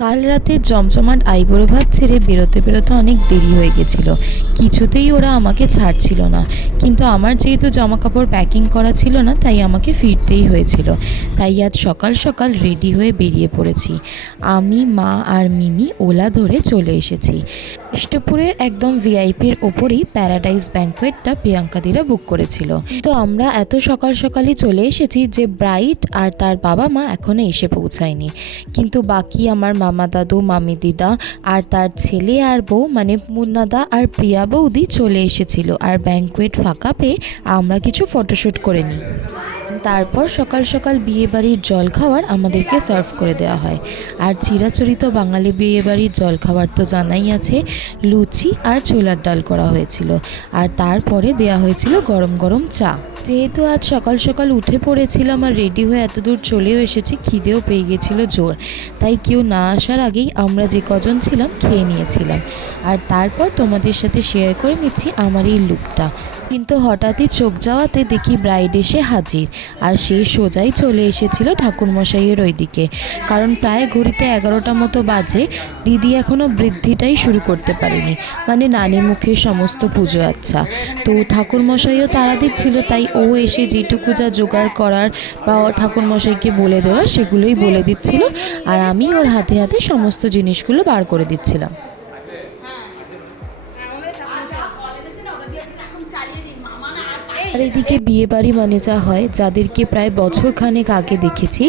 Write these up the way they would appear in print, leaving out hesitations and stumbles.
কাল রাতে জমজমাট আইবুড়ো ভাত ছেড়ে বেরোতে বেরোতে অনেক দেরি হয়ে গেছিল। কিছুতেই ওরা আমাকে ছাড়ছিল না, কিন্তু আমার যেহেতু জামা কাপড় প্যাকিং করা ছিল না, তাই আমাকে ফিরতেই হয়েছিল। তাই আজ সকাল সকাল রেডি হয়ে বেরিয়ে পড়েছি। আমি, মা আর মিমি ওলা ধরে চলে এসেছি। কেষ্টপুরের একদম ভিআইপির ওপরেই প্যারাডাইস ব্যাঙ্কোয়েটটা প্রিয়াঙ্কাদিরা বুক করেছিল। তো আমরা এত সকাল সকালই চলে এসেছি যে ব্রাইট আর তার বাবা মা এখনো এসে পৌঁছায়নি। কিন্তু বাকি আমার মামা দাদু, মামি দিদা আর তার ছেলে আর বউ মানে মুন্নাদা আর প্রিয়া বৌদি চলে এসেছিল। আর ব্যাঙ্কোয়েট ফাঁকা পেয়ে আমরা কিছু ফটোশ্যুট করে নিই। তারপর সকাল সকাল বিয়েবাড়ির জলখাবার আমাদেরকে সার্ভ করে দেওয়া হয়। আর চিরাচরিত বাঙালি বিয়েবাড়ির জলখাবার তো জানাই আছে, লুচি আর ছোলার ডাল করা হয়েছিল। আর তারপরে দেওয়া হয়েছিল গরম গরম চা। যেহেতু আজ সকাল সকাল উঠে পড়েছিলাম আর রেডি হয়ে এত দূর চলেও এসেছি, খিদেও পেয়ে গেছিলো জোর। তাই কেউ না আসার আগেই আমরা যে কজন ছিলাম খেয়ে নিয়েছিলাম। আর তারপর তোমাদের সাথে শেয়ার করে নিচ্ছি আমার এই লুকটা। কিন্তু হঠাৎই চোখ যাওয়াতে দেখি ব্রাইড এসে হাজির। আর সে সোজাই চলে এসেছিল ঠাকুরমশাইয়ের ওই দিকে, কারণ প্রায় ঘড়িতে 11টা মতো বাজে। দিদি এখনও বৃদ্ধিটাই শুরু করতে পারেনি, মানে নানি মুখে সমস্ত পুজো আচ্ছা। তো ঠাকুরমশাইও তাড়া দিচ্ছিল, তাই ও এসে যেটুকু যা জোগাড় করার বা ঠাকুরমশাইকে বলে দেওয়ার সেগুলোই বলে দিচ্ছিল। আর আমি ওর হাতে হাতে সমস্ত জিনিসগুলো বার করে দিচ্ছিলাম। আর এদিকে বিয়েবাড়ি মানে যা হয়, যাদেরকে প্রায় বছর খানেক আগে দেখেছি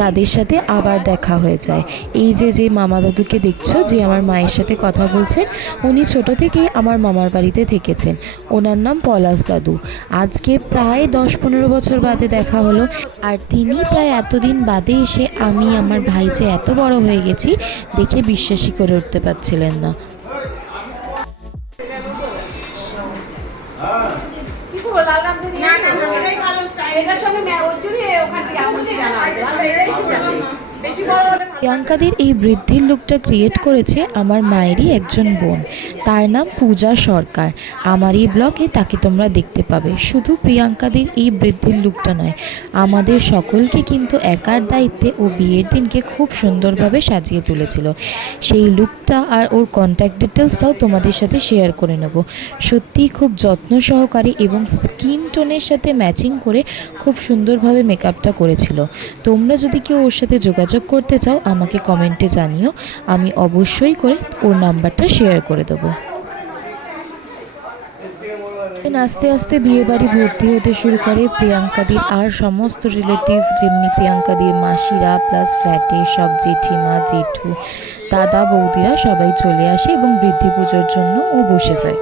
তাদের সাথে আবার দেখা হয়ে যায়। এই যে মামা দাদুকে দেখছো, যে আমার মায়ের সাথে কথা বলছেন, উনি ছোট থেকেই আমার মামার বাড়িতে থেকেছেন। ওনার নাম পলাশ দাদু। আজকে প্রায় 10-15 বছর বাদে দেখা হলো। আর তিনি প্রায় এতদিন বাদে এসে আমি আমার ভাই যে এত বড় হয়ে গেছি দেখে বিশ্বাসই করে উঠতে পারছিলেন না। প্রিয়াঙ্কাদের এই বৃদ্ধির লুকটা ক্রিয়েট করেছে আমার মায়েরই একজন বোন, তার নাম পূজা সরকার। আমার এই ব্লগে তাকে তোমরা দেখতে পাবে। শুধু প্রিয়াঙ্কাদের এই বৃদ্ধির লুকটা নয়, আমাদের সকলকে কিন্তু একার দায়িত্বে ও বিয়ের দিনকে খুব সুন্দরভাবে সাজিয়ে তুলেছিল। সেই লুকটা আর ওর কন্ট্যাক্ট ডিটেলসটাও তোমাদের সাথে শেয়ার করে নেব। সত্যিই খুব যত্ন সহকারে এবং স্কিন টোনের সাথে ম্যাচিং করে খুব সুন্দরভাবে মেকআপটা করেছিল। তোমরা যদি কেউ ওর সাথে যোগাযোগ করতে চাও আমাকে কমেন্টে জানিও, আমি অবশ্যই করে ওর নাম্বারটা শেয়ার করে দেবো। আস্তে আস্তে বিয়েবাড়ি ভর্তি হতে শুরু করে। প্রিয়াঙ্কাদির আর সমস্ত রিলেটিভ, যেমনি প্রিয়াঙ্কাদির মাসিরা প্লাস ফ্ল্যাটে সব জেঠিমা, জেঠু, দাদা, বৌদিরা সবাই চলে আসে এবং বৃদ্ধি পুজোর জন্য ও বসে যায়।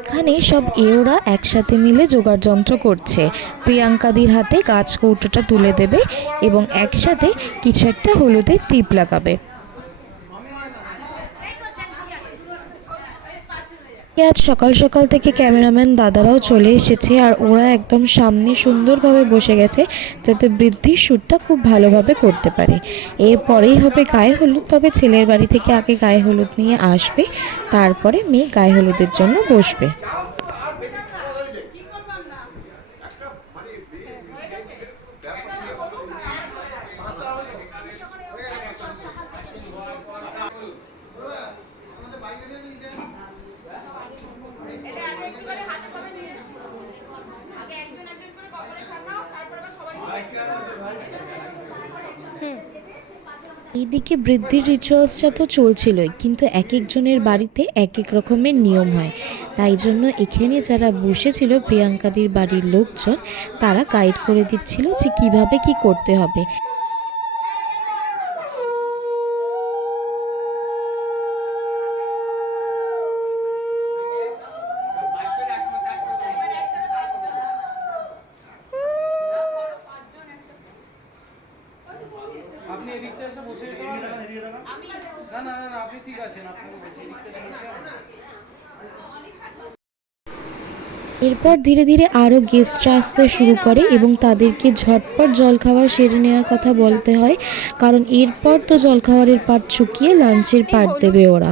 এখানে সব এওরা একসাথে মিলে জোগাড় যন্ত্র করছে। প্রিয়াঙ্কাদির হাতে গাছ কৌটোটা তুলে দেবে এবং একসাথে কিছু একটা হলুদের টিপ লাগাবে। আজ সকাল সকাল থেকে ক্যামেরাম্যান দাদারাও চলে এসেছে, আর ওরা একদম সামনে সুন্দরভাবে বসে গেছে যাতে বৃদ্ধির শ্যুটটা খুব ভালোভাবে করতে পারে। এরপরেই হবে গায়ে হলুদ, তবে ছেলের বাড়ি থেকে আগে গায়ে হলুদ নিয়ে আসবে, তারপরে মেয়ে গায়ে হলুদের জন্য বসবে। এইদিকে বৃদ্ধির রিচুয়ালসটা তো চলছিলই, কিন্তু এক একজনের বাড়িতে এক এক রকমের নিয়ম হয়। তাই জন্য এখানে যারা বসেছিল প্রিয়াঙ্কাদির বাড়ির লোকজন, তারা গাইড করে দিচ্ছিল যে কিভাবে কি করতে হবে। আপনি এদিকটা এসে বসে যেতে পারবেন? আমি না না না আপনি ঠিক আছেন, আপনাকে বলছি এদিকটা এসে বসে। এরপর ধীরে ধীরে আরও গেস্টরা আসতে শুরু করে এবং তাদেরকে ঝটপট জলখাবার সেরে নেওয়ার কথা বলতে হয়, কারণ এরপর তো জলখাবারের পাট শুকিয়ে লাঞ্চের পাট দেবে ওরা।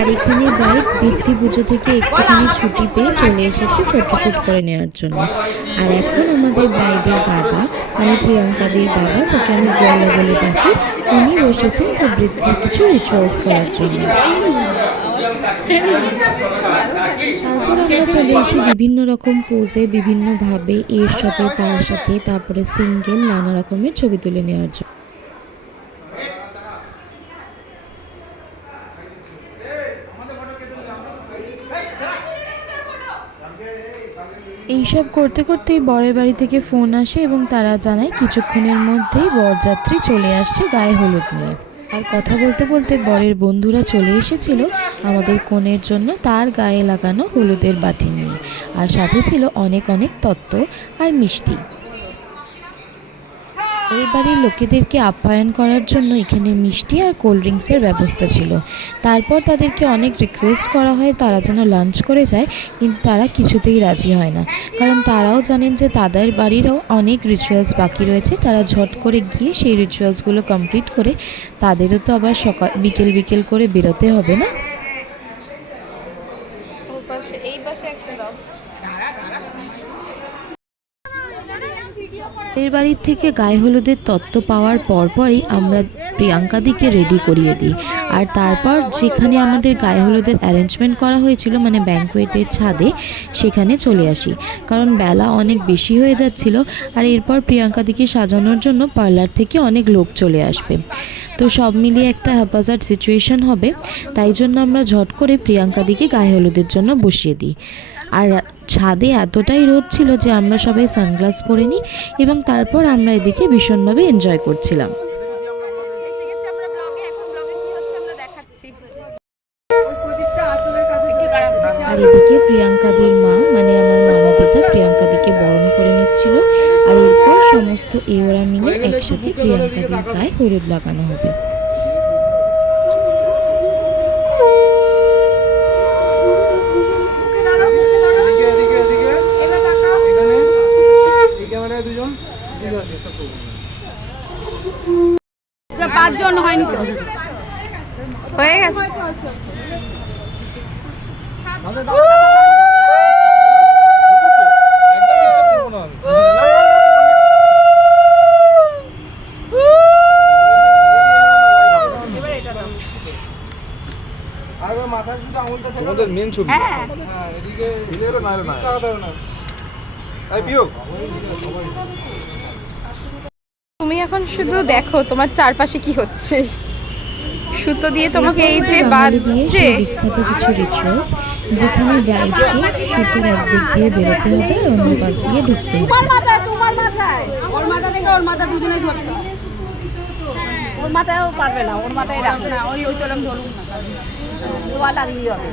আর এখানে ব্রাইড বৃদ্ধি পুজো থেকে একটুখানি ছুটি পেয়ে চলে এসেছে ফটোশ্যুট করে নেওয়ার জন্য। আর এখন আমাদের ব্রাইডের বাবা, মানে প্রিয়াঙ্কাদের বাবা, যাকে আমি জয়লা বলে ডাকি, উনি বসেছেন যে বৃদ্ধির কিছু রিচুয়ালস করার জন্য। তারপর আমরা চলে এসে বিভিন্ন রকম পোজে বিভিন্নভাবে এর সাথে তার সাথে, তারপরে সিঙ্গেল নানা রকমের ছবি তুলে নেওয়ার জন্য। এইসব করতে করতেই বরের বাড়ি থেকে ফোন আসে এবং তারা জানায় কিছুক্ষণের মধ্যেই বরযাত্রী চলে আসছে গায়ে হলুদ নিয়ে। আর কথা বলতে বলতে বরের বন্ধুরা চলে এসেছিল আমাদের কনের জন্য তার গায়ে লাগানো হলুদের বাটি নিয়ে, আর সাথে ছিল অনেক অনেক তত্ত্ব আর মিষ্টি। বরের বাড়ির লোকেদেরকে আপ্যায়ন করার জন্য এখানে মিষ্টি আর কোল্ড ড্রিঙ্কসের ব্যবস্থা ছিল। তারপর তাদেরকে অনেক রিকোয়েস্ট করা হয় তারা যেন লাঞ্চ করে যায়, কিন্তু তারা কিছুতেই রাজি হয় না, কারণ তারাও জানেন যে তাদের বাড়িরও অনেক রিচুয়ালস বাকি রয়েছে। তারা ঝট করে গিয়ে সেই রিচুয়ালসগুলো কমপ্লিট করে তাদেরও তো আবার সকাল বিকেল করে বেরোতে হবে না। এর বাড়ির থেকে গায়ে হলুদের তত্ত্ব পাওয়ার পরপরই আমরা প্রিয়াঙ্কাদিকে রেডি করিয়ে দিই, আর তারপর যেখানে আমাদের গায়ে হলুদের অ্যারেঞ্জমেন্ট করা হয়েছিল মানে ব্যাঙ্কোয়েটের ছাদে, সেখানে চলে আসি, কারণ বেলা অনেক বেশি হয়ে যাচ্ছিল। আর এরপর প্রিয়াঙ্কাদিকে সাজানোর জন্য পার্লার থেকে অনেক লোক চলে আসবে, তো সব মিলিয়ে একটা হ্যাপাজার্ড সিচুয়েশন হবে। তাই জন্য আমরা ঝট করে প্রিয়াঙ্কাদিকে গায়ে হলুদের জন্য বসিয়ে দিই। আর ছাদে এতটাই রোদ ছিল যে আমরা সবাই সানগ্লাস পরে নিই এবং তারপর আমরা এদিকে ভীষণভাবে এনজয় করছিলাম। আর এদিকে প্রিয়াঙ্কাদির মা, মানে আমার মামাদিদা, প্রিয়াঙ্কাদিকে বরণ করে নিচ্ছিল। আর এরপর সমস্ত এওরা মিলে একসাথে প্রিয়াঙ্কাদির গায়ে হলুদ লাগানো হবে। পাঁচজন হয়নি তো, হয়ে গেছে। তোমাদের মেন ছবি। তুমি এখন শুধু দেখো তোমার চারপাশে কি হচ্ছে। সুতো দিয়ে তোমাকে এই যে বাঁধছে, বিখ্যাত কিছু রিচুয়ালস যেখানে ব্রাইডকে সুতোর একদিক দিয়ে বেরোতে হবে আর অন্য পাশ দিয়ে ঢুকতে হবে। তোমার মাথায় ওর মাথা থেকে ওর মাথা দুজনেই ধরতে হবে। ওর মাথায়ও পারবে না, ওর মাথায় রাখবে না, ওই তোরম ধরুন না, ছোঁয়া লাগলেই হবে।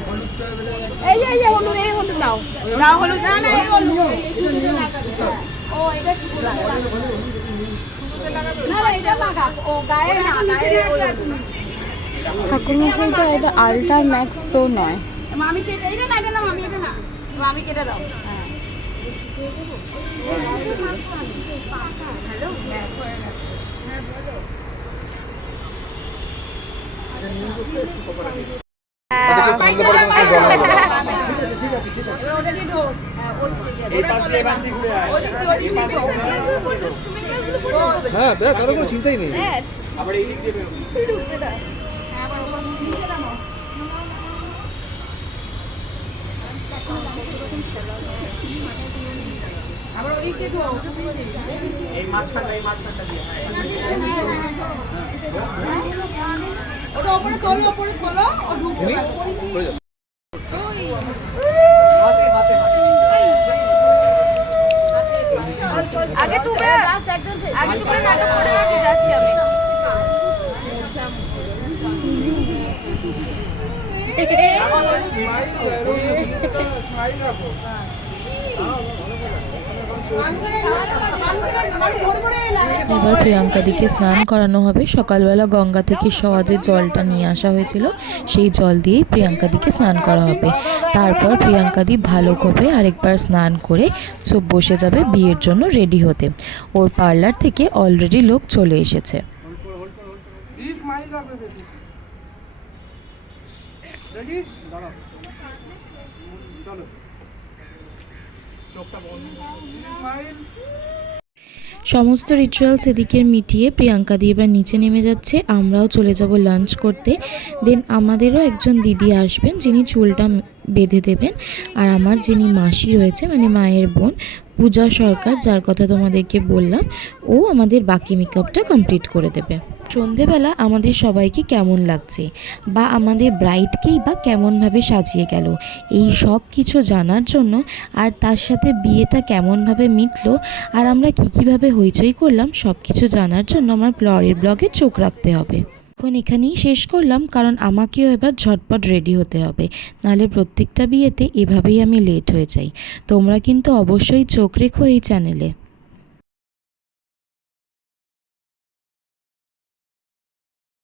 এই হলুদ, এই হলুদ নাও, নাও হলুদ, না এই হলুদ, ও এটা শুধু লাগা, না এটা লাগা, ও গায়ে না, গায়ে ওই ঠাকুরমশাইটা এটা আল্ট্রা ম্যাক্স প্রো নয়। মামি কেটে, এটা না, এটা না মামি, এটা না, মামি কেটে দাও। হ্যাঁ হ্যালো, হ্যাঁ তাদের কোনো চিন্তাই নেই। আবার এই দিক দিয়ে ঢুকবে না, আবার ওর নিচে নামো। আবার ওই দিক দিয়ে ঢোক, এই মাঝখানটা দিয়ে ওটা উপরে তোলো, উপরে তোলো, ও ঢুকবে আগে তুমি নাটক করে রাখি, যাচ্ছি আমি। এবার প্রিয়াঙ্কাদিকে স্নান করানো হবে। সকালবেলা গঙ্গা থেকে সহজে জলটা নিয়ে আসা হয়েছিল, সেই জল দিয়েই প্রিয়াঙ্কাদিকে স্নান করা হবে। তারপর প্রিয়াঙ্কাদি ভালো করে আরেকবার স্নান করে বসে যাবে বিয়ের জন্য রেডি হতে। ওর পার্লার থেকে অলরেডি লোক চলে এসেছে। সমস্ত রিচুয়ালস এদিকের মিটিয়ে প্রিয়াঙ্কাদি এবার নিচে নেমে যাচ্ছে। আমরাও চলে যাব লাঞ্চ করতে। দেন আমাদেরও একজন দিদি আসবেন যিনি চুলটা বেঁধে দেবেন। আর আমার যিনি মাসি রয়েছে, মানে মায়ের বোন পূজা সরকার, যার কথা তোমাদেরকে বললাম, ও আমাদের বাকি মেকআপটা কমপ্লিট করে দেবে। সন্ধেবেলা আমাদের সবাইকে কেমন লাগছে বা আমাদের ব্রাইডকেই বা কেমনভাবে সাজিয়ে গেল, এই সব কিছু জানার জন্য, আর তার সাথে বিয়েটা কেমনভাবে মিটলো আর আমরা কীভাবে হইচই করলাম, সব কিছু জানার জন্য আমার পরের ব্লগে চোখ রাখতে হবে। এখন এখানেই শেষ করলাম, কারণ আমাকেও এবার ঝটপট রেডি হতে হবে, নাহলে প্রত্যেকটা বিয়েতে এভাবেই আমি লেট হয়ে যাই। তোমরা কিন্তু অবশ্যই চোখ রেখো এই চ্যানেলে।